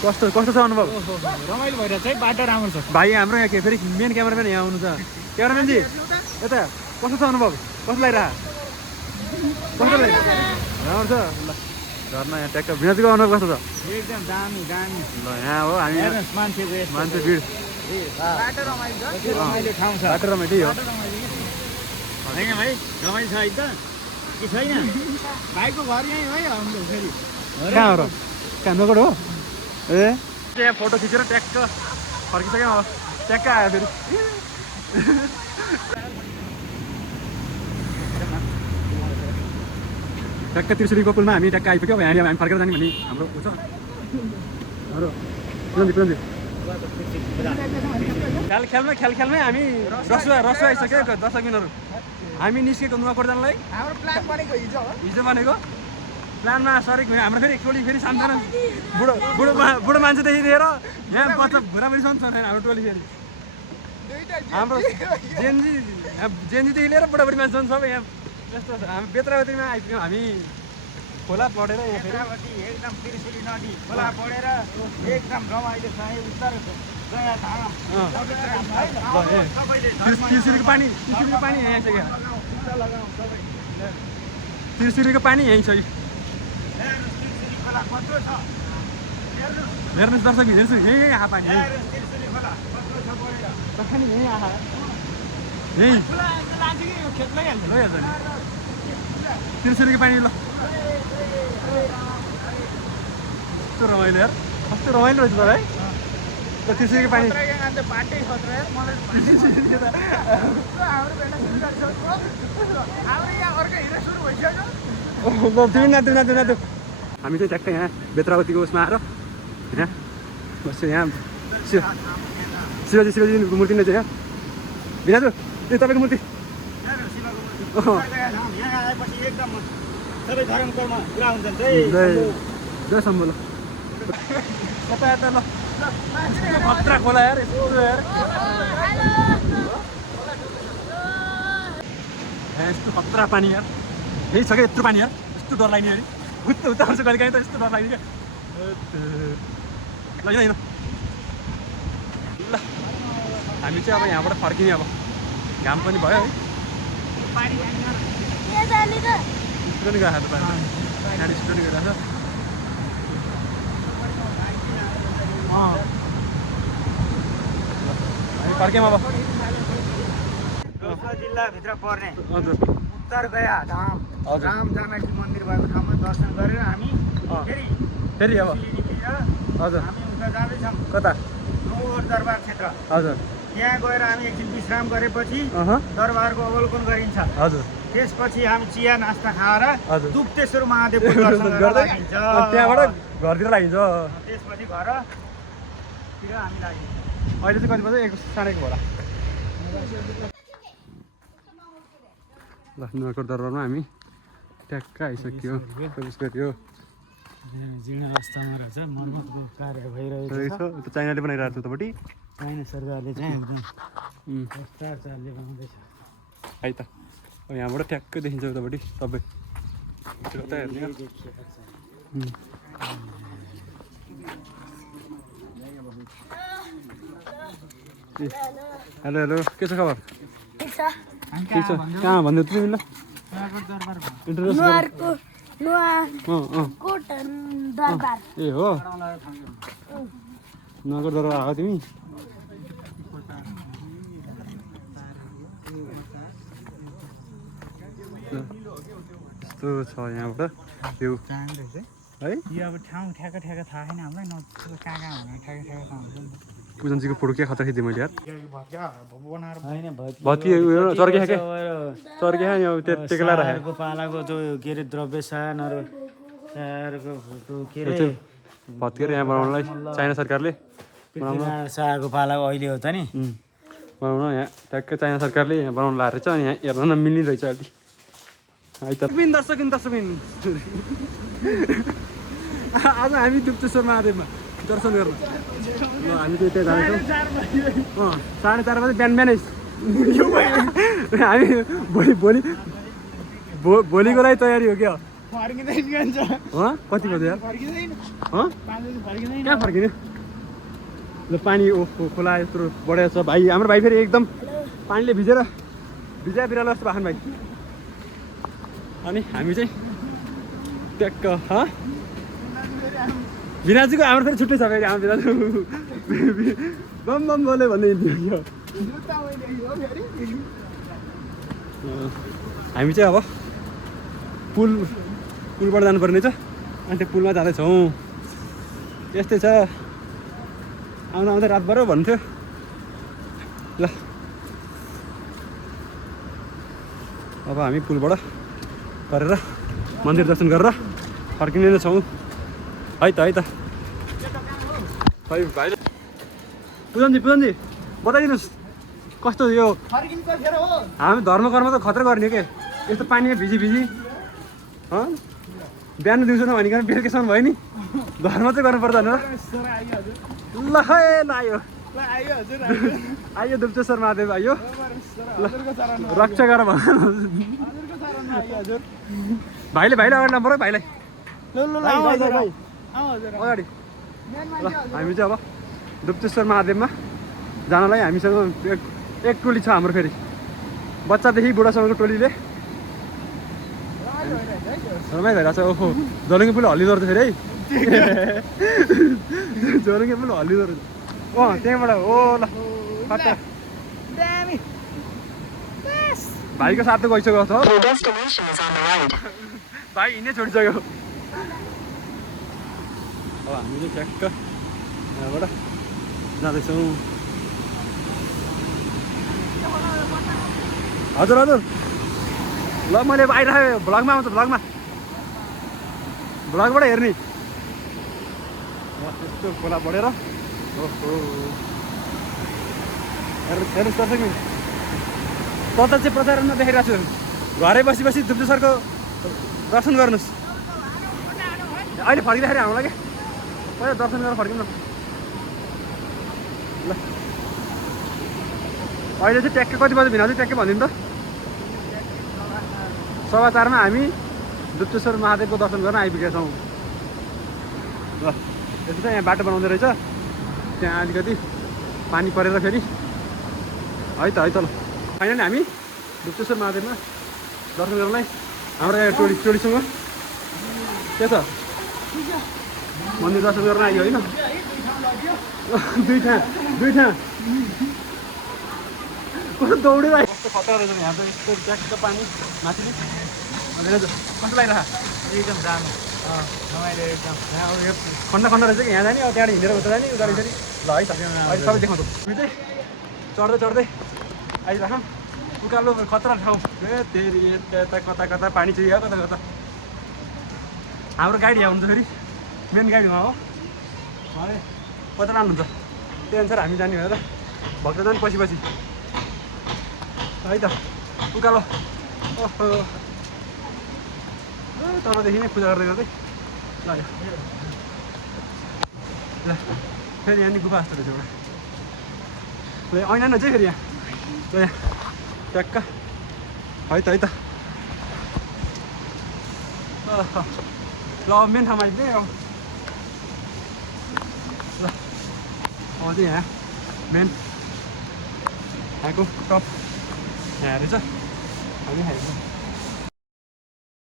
कस्तो कस्तो छ अनुभव रमाइलो भइरहेछ है बाटो राम्रो छ भाइ हाम्रो यहाँ के फेरि मेन क्यामेराम्यान यहाँ आउनु छ क्यामेराम्यानजी यता कस्तो छ अनुभव कस्तो लागिरहेको कस्तो लागिरहेको राम्रो छ ल घरमा यहाँ ट्याक्क भिनाजुको अनुभव कस्तो छ एकदम दामी दामी ल यहाँ हो हामी मान्छेको मान्छे भिड बाटो रमाइलो ठाउँ छ बाटो रमाइलो हो होइन भाइ रमाइलो छ है त कि छैन भाइको घर यहीँ है हाम्रो फेरि कहाँ हो र कहाँ नगढ हो ए यहाँ फोटो खिचेर ट्याक्क फर्किसक्यो अब ट्याक्क आयो फेरि ट्याक्क त्रिशुलीको पुलमा हामी ट्याक्क आइपुग्यो अब यहाँ हामी फर्केर जाने भन्ने हाम्रो ऊ छ खेलमै हामी रसुवा आइसक्यो दर्शकबिनहरू हामी निस्केको नुवाकोट जानलाई हाम्रो प्लान बनेको हिजो बनेको प्लानमा सरेक हाम्रो फेरि टोली फेरि सानसानो बुढो मान्छेदेखि लिएर यहाँ बच्चा बुढाबुढीसम्म छ हाम्रो टोली फेरि हाम्रो जेनजीदेखि लिएर बुढाबुढी मान्छेसम्म सबै यहाँ यस्तो हामी बेत्रावतीमा आइपुग्यौँ हामी खोला पढेर यहाँ फेरि एकदम त्रिशुली नदी खोला पढेर एकदम रमाइलो छ उत्तर त्रिशुलीको पानी यहीँ छ क्या त्रिशुलीको पानी यहीँ छ हेर्नुहोस् दर्शक हेर्छु यहीँ आहा पानी यहीँ आहा यहीँ लैहाल्छ नि त्रिशुलीको पानी ल कस्तो रमाइलो यार कस्तो रमाइलो रहेछ त है त्रिशुलीको पानी हामी चाहिँ ट्याक्क यहाँ बेत्रावतीको उसमा आएर यहाँ बस्यो यहाँ शिवजीको मूर्ति नै छ यहाँ भिनाजु यो तपाईँको मूर्ति जय शम्भु ल यता ल खतरा खोला यार यस्तो खतरा पानी यार यही छ क्या यत्रो पानी यार यस्तो डर लाग्ने अरे उता आउँछ कहिले काहीँ त यस्तो डर लाग्ने क्या ल ल हामी चाहिँ अब यहाँबाट फर्किने अब घाम पनि भयो है स्टुडेन्ट गएको त यहाँ स्टुडेन्ट गइरहेको छ हामी फर्क्यौँ अब जिल्लाभित्र पर्ने हजुर उत्तर गया धाम राम जानकी मन्दिर भएको ठाउँमा दर्शन गरेर हामी फेरि अब हजुर हामी उता जाँदैछौँ कता नौवर दरबार क्षेत्र हजुर त्यहाँ गएर हामी एकछिन विश्राम गरेपछि दरबारको अवलोकन गरिन्छ हजुर त्यसपछि हामी चिया नास्ता खाएर हजुर दुप्तेश्वर महादेवको दर्शन गरेर लागिन्छ त्यहाँबाट घरतिर लागिन्छ त्यसपछि घरतिर हामी लागिन्छ अहिले चाहिँ कति बजे 1:30 होला ल नुवाकोट दरबारमा हामी ट्याक्क आइसक्यो प्रवेश गर्यो जीर्ण अवस्थामा रहेछ मर्मतको कार्य भइरहेको छ त्यो चाइनाले बनाइरहेको छ उतापट्टि चाइना सरकारले चाहिँ एकदम विस्तार चालले बनाउँदैछ है त अब यहाँबाट ट्याक्क देखिन्छ उतापट्टि सबै कता हेर्ने हेलो हेलो के छ खबर के छ कहाँ भन्दै तिमी ल ए हो नुवाकोट दरबार आएको तिमी यस्तो छ यहाँबाट त्यो है यो अब ठाउँ ठ्याक्क थाहा छैन हामीलाई न कहाँ हुने ठ्याक्क थाहा हुन्छ नि पूजनजीको फोटो के खतरा खिचेँ मैले यार भत्की चर्किया के चर्किया नि अब टेक्ला राखेको पालाको त्यो के अरे द्रव्य सानहरू फोटो के अरे भत्केर यहाँ बनाउनलाई चाइना सरकारले शाहको पालाको अहिले हो त नि बनाउन यहाँ ट्याक्कै चाइना सरकारले यहाँ बनाउनु लाएर रहेछ अनि यहाँ हेर्न नमिल्ने रहेछ अलि है त दर्शकबिन आज हामी दुप्तेश्वर महादेवमा दर्शन गर्न हामी चाहिँ त्यहाँ जान्छौँ 4:30 बजे बिहानै हामी भोलिको लागि तयारी हो क्या फर्किँदैन भन्छ कति बज्यो यार फर्किँदैन 5 बजे फर्किँदैन कहाँ फर्किने ल पानी ओहो खोला यत्रो बढेको छ भाइ हाम्रो भाइ फेरि एकदम पानीले भिजा बिरालो जस्तो भाइ अनि हामी चाहिँ ट्याक्क बिराजुको हाम्रो फेरि छुट्टै छ फेरि हाम्रो बिराजु बम बम बोल्यो भन्दै हिँड्थ्यो हामी चाहिँ अब पुलबाट जानुपर्ने छ अनि त्यो पुलमा जाँदैछौँ यस्तै छ आउँदा आउँदा रात बरो भन्थ्यो ल अब हामी पुलबाट गरेर मन्दिर दर्शन गरेर फर्किने नै छौँ है त खै भाइ पुजनजी बताइदिनुहोस् कस्तो यो हामी धर्म कर्म त खतरा गर्ने के यस्तो पानीमा भिजी बिहान दिउँसो नभनिकन बेलुकीसम्म भयो नि धर्म चाहिँ गर्नु पर्दैन र ल है ल आयो दुप्चेश्वर महादेव आयो रक्षा गर भाइले अगाडि नम्बर भाइलाई अगाडि ल हामी चाहिँ अब दुप्चेश्वर महादेवमा जानलाई हामीसँग एक टोली छ हाम्रो फेरि बच्चादेखि बुढासम्मको टोलीले रमाइ भइरहेको छ ओहो जलङ्गे पुल हल्लिँदो रहेछ फेरि है जलङ्गे पुल हल्लिँदो रहेछ त्यहाँबाट ओ ल भाइको साथ त गइसक्यो छ भाइ हिँड्नै छोडिसक्यो अब हामीले ट्याक्क यहाँबाट जाँदैछौँ हजुर ल मैले आइरहेको भ्लगमा आउँछ भ्लगबाट हेर्ने यस्तो खोला बढेर ओहो हेर्नुहोस् दर्शक प्रत्यक्ष प्रसारणमा देखाइरहेको छु घरै बसी दुप्चेश्वरको दर्शन गर्नुहोस् अहिले फर्किँदाखेरि हामीलाई के पहिला दर्शन गरेर फर्किनु न ल अहिले चाहिँ ट्याक्कै कति बजी भिना चाहिँ ट्याक्कै भनिदिनु त 4:15 हामी दुप्चेश्वर महादेवको दर्शन गर्न आइपुगेका छौँ ल यसो चाहिँ यहाँ बाटो बनाउँदै रहेछ त्यहाँ अलिकति पानी परेर फेरि है त ल फाइनली हामी दुप्चेश्वर महादेवमा दर्शन गर्नलाई हाम्रो यहाँ टोलीसँग के छ मन्दिर दर्शन गर्न आयो होइन दुई ठाउँ कस्तो दौडेर आयो कस्तो खतरा रहेछ यहाँ त यस्तो ट्याक्क पानी माथिले कस्तो लागिरहेको एकदम दामी रमाइलो एकदम खण्ड रहेछ कि यहाँ जाने अब त्यहाँबाट हिँडेर उता जाने उता फेरि ल है त अहिले सबै देखाउँछु हामी चाहिँ चढ्दै आइरहेको उकालो खतरा ठाउँ ए तेरि यता कता पानी चाहिँ कता हाम्रो गाडी यहाँ हुन्छ फेरि मेन गाडी उहाँ हो उहाँले कता लानुहुन्छ त्यही अनुसार हामी जाने भनेर भक्त जाने पछि है त उकालो ओहो तलदेखि नै पूजा गर्दै ल फेरि यहाँ नि गुफा जस्तो रहेछ एउटा ऐना न चाहिँ फेरि यहाँ ल यहाँ ट्याक्क है त ल मेन ठाउँमा आइपुग्ने अब ल अब चाहिँ यहाँ मेन यहाँको टप यहाँ रहेछ हामी